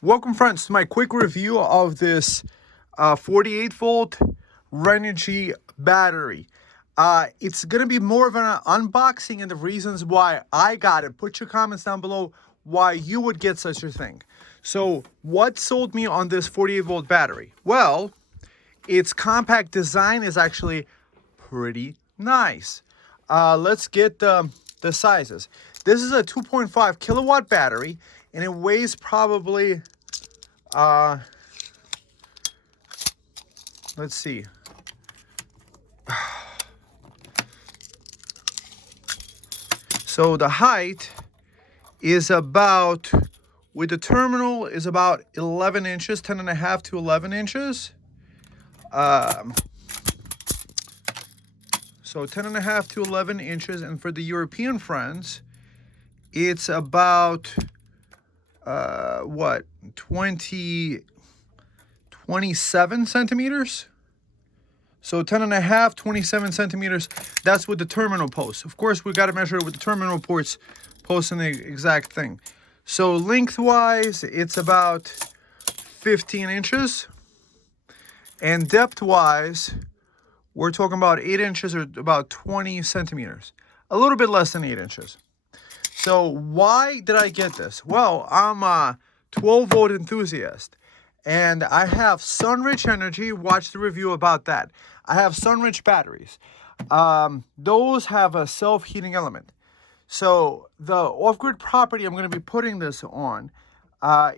Welcome friends to my quick review of this 48 volt RENOGY battery. It's going to be more of an unboxing and the reasons why I got it. Put your comments down below why you would get such a thing. So what sold me on this 48 volt battery? Well, its compact design is actually pretty nice. Let's get the sizes. This is a 2.5 kilowatt battery and it weighs probably let's see. So the height is about, with the terminal, is about 11 inches, 10 and a half to 11 inches. So 10 and a half to 11 inches. And for the European friends, it's about, 27 centimeters. So 10 and a half, 27 centimeters. That's with the terminal post. Of course, we got to measure it with the terminal ports posting the exact thing. So lengthwise, it's about 15 inches. And depth-wise, we're talking about 8 inches or about 20 centimeters. A little bit less than 8 inches. So why did I get this? Well, I'm a 12 volt enthusiast. And I have Sunrich Energy. Watch the review about that. I have Sunrich batteries. Those have a self-heating element. So the off-grid property I'm going to be putting this on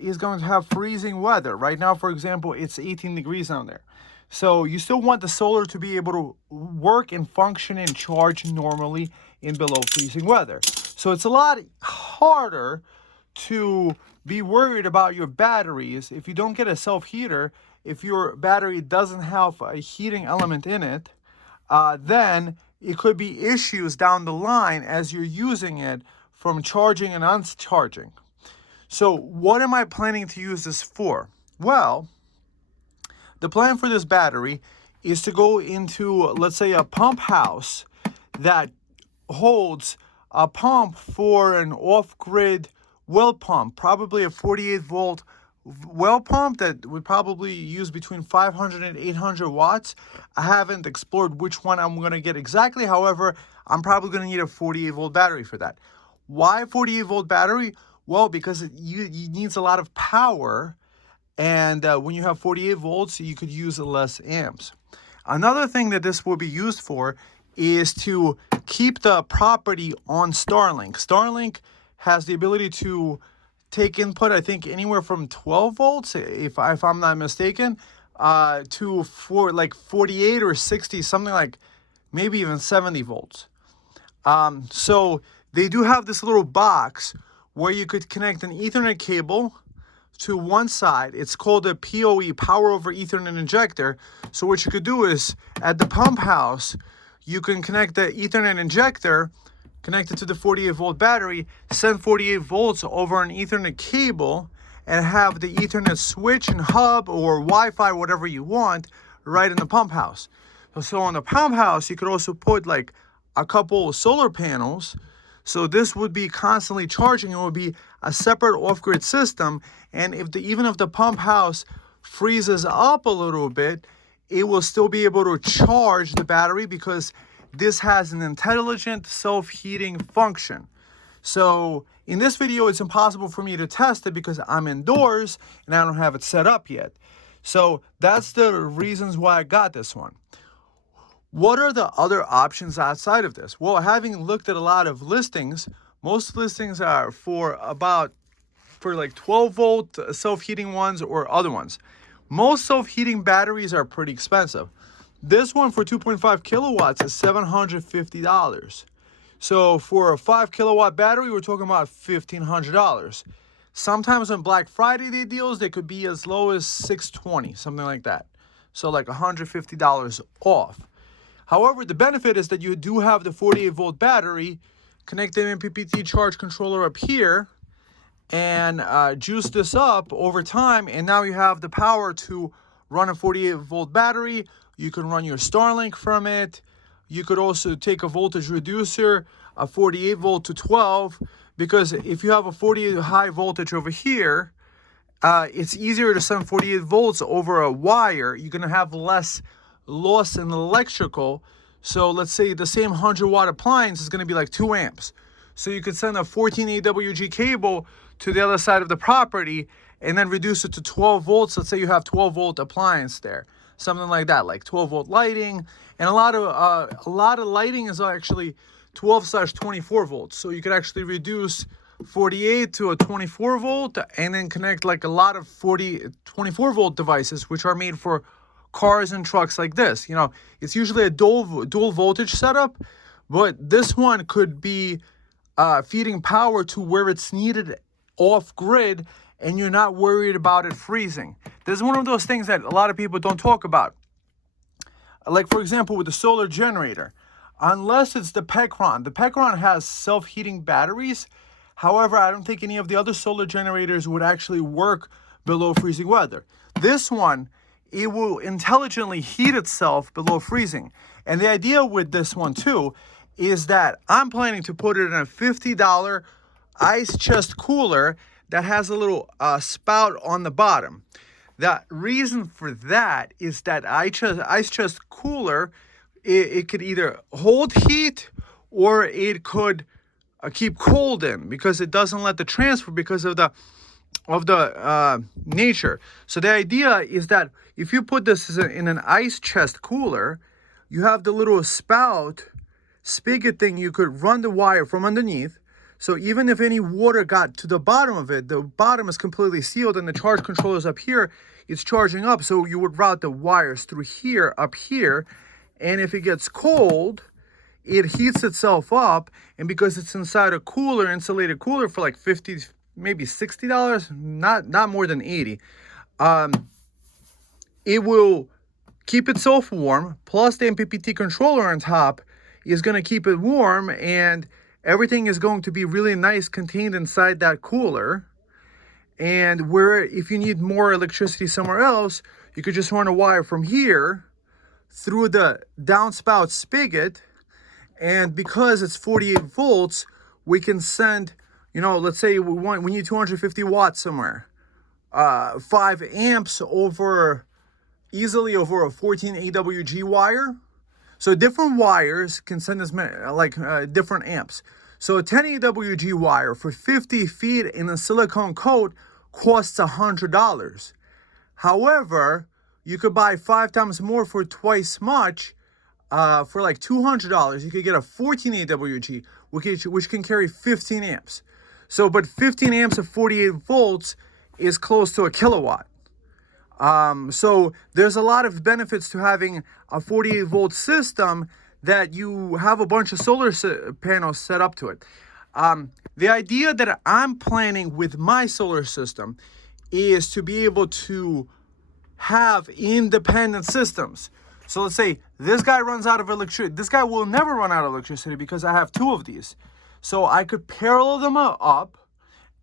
is going to have freezing weather. Right now, for example, it's 18 degrees down there. So you still want the solar to be able to work and function and charge normally in below freezing weather. So it's a lot harder to be worried about your batteries if you don't get a self-heater. If your battery doesn't have a heating element in it, then it could be issues down the line as you're using it from charging and uncharging. So what am I planning to use this for? Well, the plan for this battery is to go into, let's say, a pump house that holds a pump for an off-grid well pump, probably a 48 volt well pump that would probably use between 500 and 800 watts. I haven't explored which one I'm going to get exactly. However, I'm probably going to need a 48 volt battery for that. Why 48 volt battery? Well, because it needs a lot of power. And when you have 48 volts, you could use less amps. Another thing that this will be used for is to keep the property on Starlink. Starlink has the ability to take input, I think, anywhere from 12 volts, if I'm not mistaken, to like 48 or 60, something like maybe even 70 volts. So they do have this little box where you could connect an Ethernet cable to one side. It's called a PoE, Power over Ethernet Injector. So what you could do is, at the pump house, you can connect the Ethernet injector, connect it to the 48 volt battery, send 48 volts over an Ethernet cable, and have the Ethernet switch and hub or Wi-Fi, whatever you want, right in the pump house. So on the pump house, you could also put like a couple solar panels. So this would be constantly charging. It would be a separate off-grid system. And even if the pump house freezes up a little bit, it will still be able to charge the battery because this has an intelligent self-heating function. So in this video, it's impossible for me to test it because I'm indoors and I don't have it set up yet. So that's the reasons why I got this one. What are the other options outside of this? Well, having looked at a lot of listings, most listings are for like 12 volt self-heating ones or other ones. Most self-heating batteries are pretty expensive. This one for 2.5 kilowatts is $750. So for a 5 kilowatt battery, we're talking about $1,500. Sometimes on Black Friday Day deals, they could be as low as $620, something like that. So like $150 off. However, the benefit is that you do have the 48 volt battery, connect the mppt charge controller up here, and juice this up over time, and now you have the power to run a 48 volt battery. You can run your Starlink from it. You could also take a voltage reducer, a 48 volt to 12, because if you have a 48 high voltage over here, it's easier to send 48 volts over a wire. You're going to have less loss in the electrical. So let's say the same 100-watt appliance is going to be like 2 amps. So you could send a 14 AWG cable to the other side of the property and then reduce it to 12 volts. Let's say you have 12-volt appliance there, something like that, like 12-volt lighting. And a lot of lighting is actually 12/24 volts. So you could actually reduce 48 to a 24 volt and then connect like a lot of 24 volt devices, which are made for cars and trucks like this. You know, it's usually a dual voltage setup, but this one could be feeding power to where it's needed off grid, and you're not worried about it freezing. This is one of those things that a lot of people don't talk about. Like, for example, with the solar generator, unless it's the Victron. The Victron has self-heating batteries. However, I don't think any of the other solar generators would actually work below freezing weather. This one, it will intelligently heat itself below freezing. And the idea with this one too is that I'm planning to put it in a $50 ice chest cooler that has a little spout on the bottom. The reason for that is that ice chest cooler, it could either hold heat or it could keep cold in, because it doesn't let the transfer because of the nature. So the idea is that if you put this in an ice chest cooler, you have the little spout spigot thing. You could run the wire from underneath. So even if any water got to the bottom of it, the bottom is completely sealed and the charge controller is up here. It's charging up. So you would route the wires through here, up here. And if it gets cold, it heats itself up. And because it's inside a cooler, insulated cooler, for like $50, maybe $60, not more than $80, it will keep itself warm. Plus the mppt controller on top is going to keep it warm, and everything is going to be really nice contained inside that cooler. And where if you need more electricity somewhere else, you could just run a wire from here through the downspout spigot. And because it's 48 volts, we can send, you know, let's say we need 250 watts somewhere, 5 amps easily over a 14 AWG wire. So different wires can send us different amps. So a 10 AWG wire for 50 feet in a silicone coat costs $100. However, you could buy 5 times more for twice much. For like $200, you could get a 14 AWG, which can carry 15 amps. So, but 15 amps of 48 volts is close to a kilowatt. So there's a lot of benefits to having a 48 volt system that you have a bunch of solar panels set up to it. The idea that I'm planning with my solar system is to be able to have independent systems. So let's say this guy runs out of electricity. This guy will never run out of electricity because I have 2 of these. So I could parallel them up,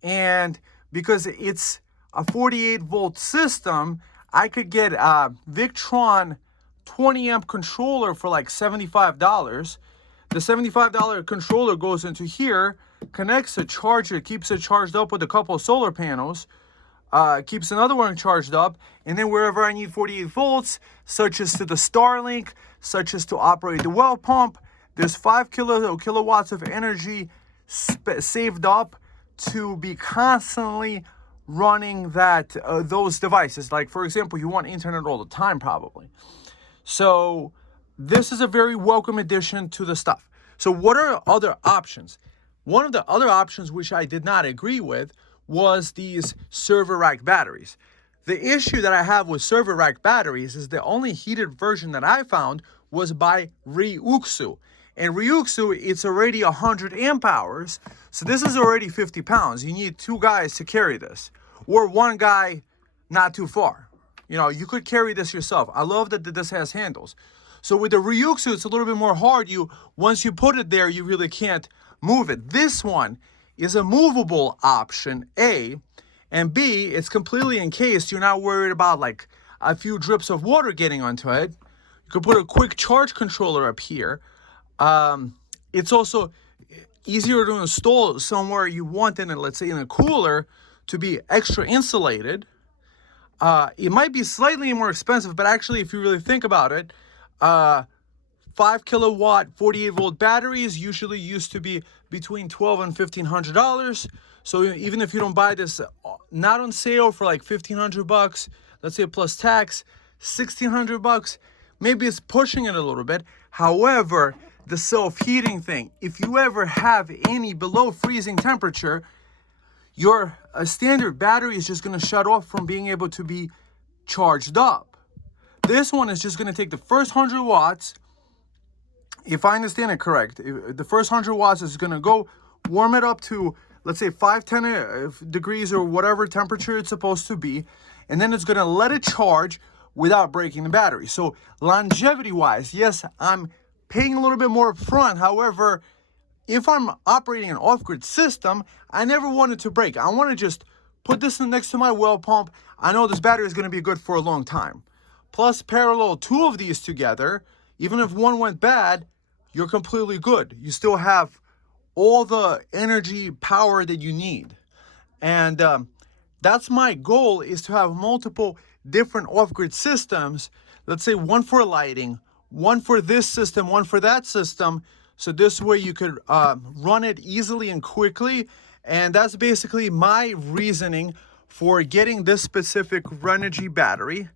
and because it's a 48 volt system, I could get a Victron 20 amp controller for like $75. The $75 controller goes into here, connects a charger, keeps it charged up with a couple of solar panels, keeps another one charged up, and then wherever I need 48 volts, such as to the Starlink, such as to operate the well pump, there's 5 kilowatts of energy saved up to be constantly running those devices. Like, for example, you want internet all the time probably. So this is a very welcome addition to the stuff. So what are other options? One of the other options which I did not agree with was these server rack batteries. The issue that I have with server rack batteries is the only heated version that I found was by Ryuksu. And Ryuksu, it's already 100 amp hours. So this is already 50 pounds. You need 2 guys to carry this, or 1 guy not too far. You know, you could carry this yourself. I love that this has handles. So with the Ryuksu, it's a little bit more hard. Once you put it there, you really can't move it. This one is a movable option, A, and B, it's completely encased. You're not worried about like a few drips of water getting onto it. You could put a quick charge controller up here. It's also easier to install somewhere you want in it, let's say in a cooler, to be extra insulated. It might be slightly more expensive, but actually, if you really think about it, 5 kilowatt 48 volt batteries usually used to be between $1,200 and $1,500. So even if you don't buy this not on sale for like $1,500, let's say plus tax, $1,600, maybe it's pushing it a little bit. However, the self-heating thing, if you ever have any below freezing temperature, your standard battery is just going to shut off from being able to be charged up. This one is just going to take the first 100 watts. If I understand it correct, the first 100 watts is going to go warm it up to, let's say, 510 degrees or whatever temperature it's supposed to be. And then it's going to let it charge without breaking the battery. So longevity-wise, yes, I'm paying a little bit more upfront. However, if I'm operating an off-grid system, I never want it to break. I want to just put this next to my well pump. I know this battery is going to be good for a long time. Plus, parallel two of these together, even if one went bad, you're completely good. You still have all the energy power that you need. And that's my goal, is to have multiple different off-grid systems. Let's say one for lighting, one for this system, one for that system. So this way you could run it easily and quickly. And that's basically my reasoning for getting this specific RENOGY battery.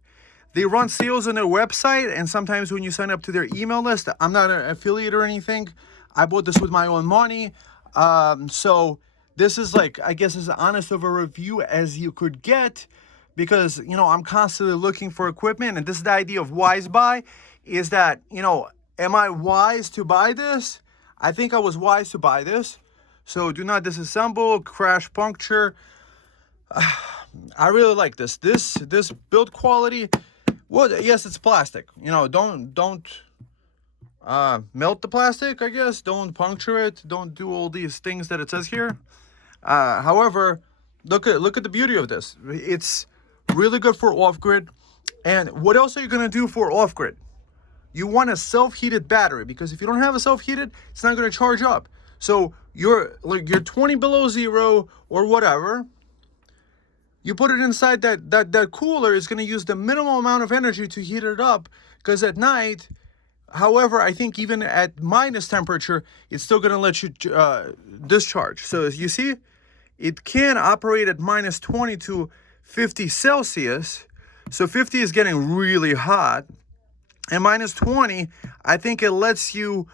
They run sales on their website, and sometimes when you sign up to their email list, I'm not an affiliate or anything. I bought this with my own money. So this is like, I guess, as honest of a review as you could get, because, you know, I'm constantly looking for equipment. And this is the idea of wise buy, is that, you know, am I wise to buy this? I think I was wise to buy this. So do not disassemble, crash, puncture. I really like this. This build quality. Well, yes, it's plastic. You know, don't melt the plastic, I guess. Don't puncture it. Don't do all these things that it says here. However, look at the beauty of this. It's really good for off-grid. And what else are you going to do for off-grid? You want a self-heated battery, because if you don't have a self-heated, it's not going to charge up. So you're 20 below zero or whatever. You put it inside that cooler is going to use the minimal amount of energy to heat it up, because at night, however, I think even at minus temperature, it's still going to let you discharge. So as you see, it can operate at minus 20 to 50 Celsius. So 50 is getting really hot. And minus 20, I think it lets you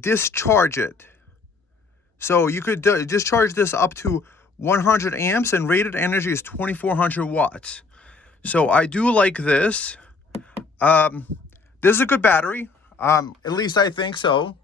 discharge it. So you could discharge this up to 100 amps, and rated energy is 2400 watts. So I do like this. This is a good battery. At least I think so.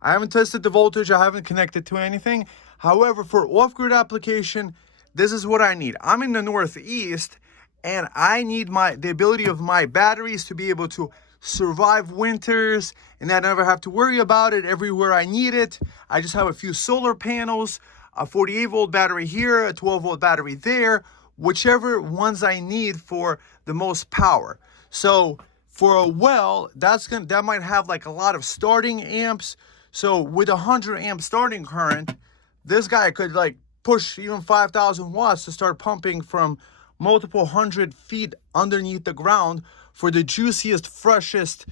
I haven't tested the voltage. I haven't connected to anything. However, for off-grid application, this is what I need. I'm in the Northeast, and I need the ability of my batteries to be able to survive winters, and I never have to worry about it everywhere I need it. I just have a few solar panels, a 48 volt battery here, a 12 volt battery there, whichever ones I need for the most power. So for a well, that might have like a lot of starting amps. So with 100 amp starting current, this guy could like push even 5,000 watts to start pumping from multiple 100 feet underneath the ground for the juiciest, freshest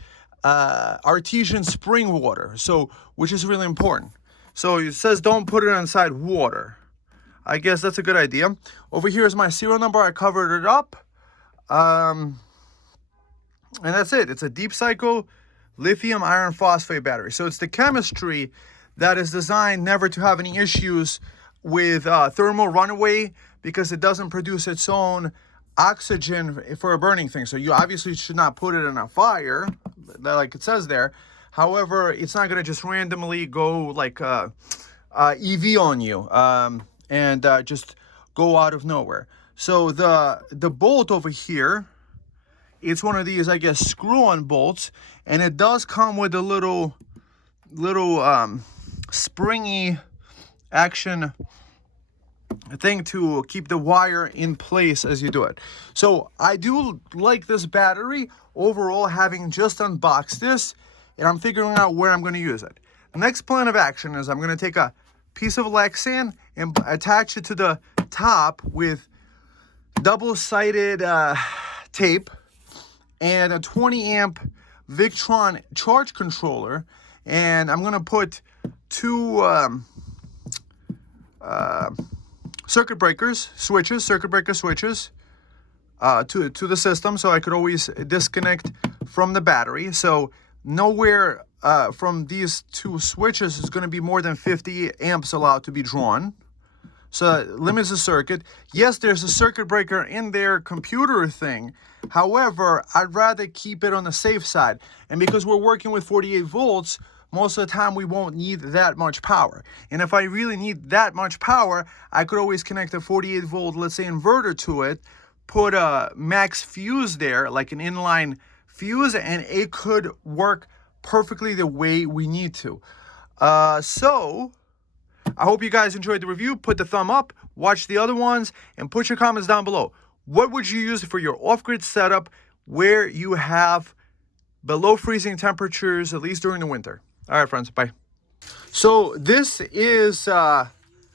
artesian spring water. So, which is really important. So it says don't put it inside water. I guess that's a good idea. Over here is my serial number. I covered it up. And that's it. It's a deep cycle lithium iron phosphate battery. So it's the chemistry that is designed never to have any issues with thermal runaway, because it doesn't produce its own oxygen for a burning thing. So you obviously should not put it in a fire, like it says there. However, it's not going to just randomly go like EV on you and just go out of nowhere. So the bolt over here, it's one of these, I guess, screw-on bolts, and it does come with a little springy action thing to keep the wire in place as you do it. So I do like this battery overall, having just unboxed this, and I'm figuring out where I'm going to use it. The next plan of action is I'm going to take a piece of Lexan and attach it to the top with double-sided tape and a 20 amp Victron charge controller, and I'm gonna put two circuit breaker switches to the system, so I could always disconnect from the battery. So nowhere from these two switches is going to be more than 50 amps allowed to be drawn. So that limits the circuit. Yes, there's a circuit breaker in their computer thing. However, I'd rather keep it on the safe side. And because we're working with 48 volts, most of the time we won't need that much power. And if I really need that much power, I could always connect a 48 volt, let's say, inverter to it, put a max fuse there, like an inline fuse, and it could work perfectly the way we need to. So I hope you guys enjoyed the review. Put the thumb up, watch the other ones, and put your comments down below. What would you use for your off-grid setup where you have below freezing temperatures, at least during the winter? All right, friends, bye. So this is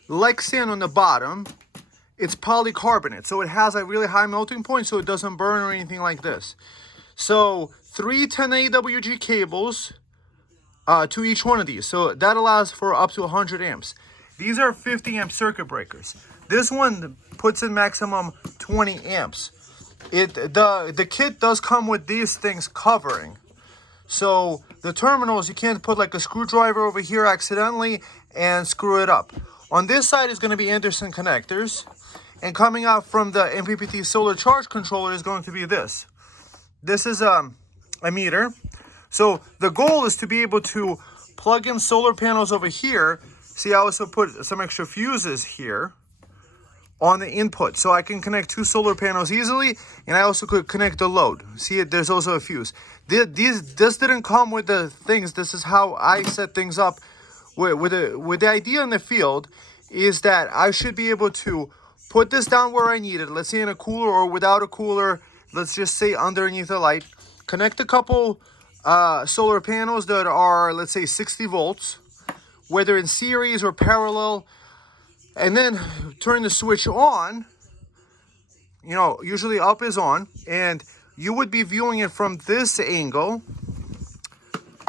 Lexan on the bottom. It's polycarbonate, so it has a really high melting point, so it doesn't burn or anything like this. So 3 10 AWG cables to each one of these. So that allows for up to 100 amps. These are 50 amp circuit breakers. This one puts in maximum 20 amps. The kit does come with these things covering. So the terminals, you can't put like a screwdriver over here accidentally and screw it up. On this side is going to be Anderson connectors. And coming out from the mppt solar charge controller is going to be this. This is a meter. So the goal is to be able to plug in solar panels over here. See, I also put some extra fuses here on the input, so I can connect 2 solar panels easily, and I also could connect the load. See, there's also a fuse. This didn't come with the things. This is how I set things up. With the idea in the field is that I should be able to put this down where I need it. Let's say in a cooler or without a cooler. Let's just say underneath a light. Connect a couple solar panels that are, let's say, 60 volts, whether in series or parallel, and then turn the switch on. You know, usually up is on, and you would be viewing it from this angle,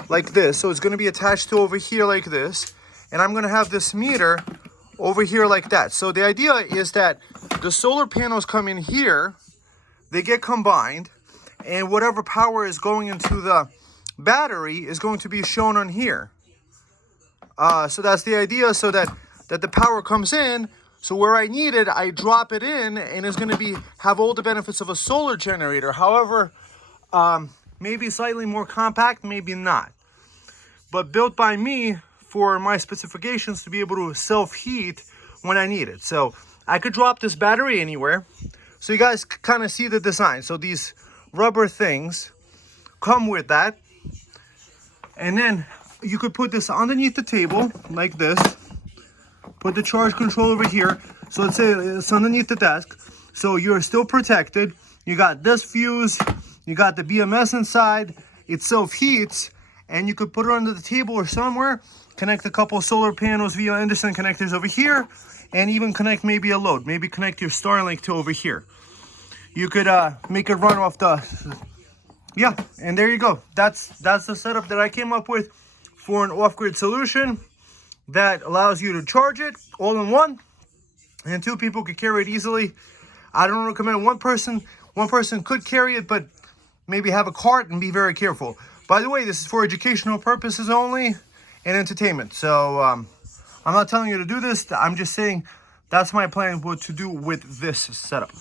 like this. So it's going to be attached to over here like this, and I'm going to have this meter over here like that. So the idea is that the solar panels come in here, they get combined, and whatever power is going into the battery is going to be shown on here. So that's the idea, so that the power comes in, so where I need it, I drop it in, and it's going to have all the benefits of a solar generator. However, maybe slightly more compact, maybe not. But built by me for my specifications to be able to self-heat when I need it. So I could drop this battery anywhere. So you guys kind of see the design. So these rubber things come with that. And then you could put this underneath the table like this. Put the charge control over here. So let's say it's underneath the desk. So you're still protected. You got this fuse. You got the BMS inside. It self-heats. And you could put it under the table or somewhere. Connect a couple of solar panels via Anderson connectors over here. And even connect maybe a load. Maybe connect your Starlink to over here. You could make it run off the... Yeah, and there you go. That's the setup that I came up with for an off-grid solution that allows you to charge it all in one, and 2 people could carry it easily. I don't recommend one person could carry it, but maybe have a cart and be very careful. By the way, this is for educational purposes only and entertainment. So I'm not telling you to do this. I'm just saying that's my plan, what to do with this setup.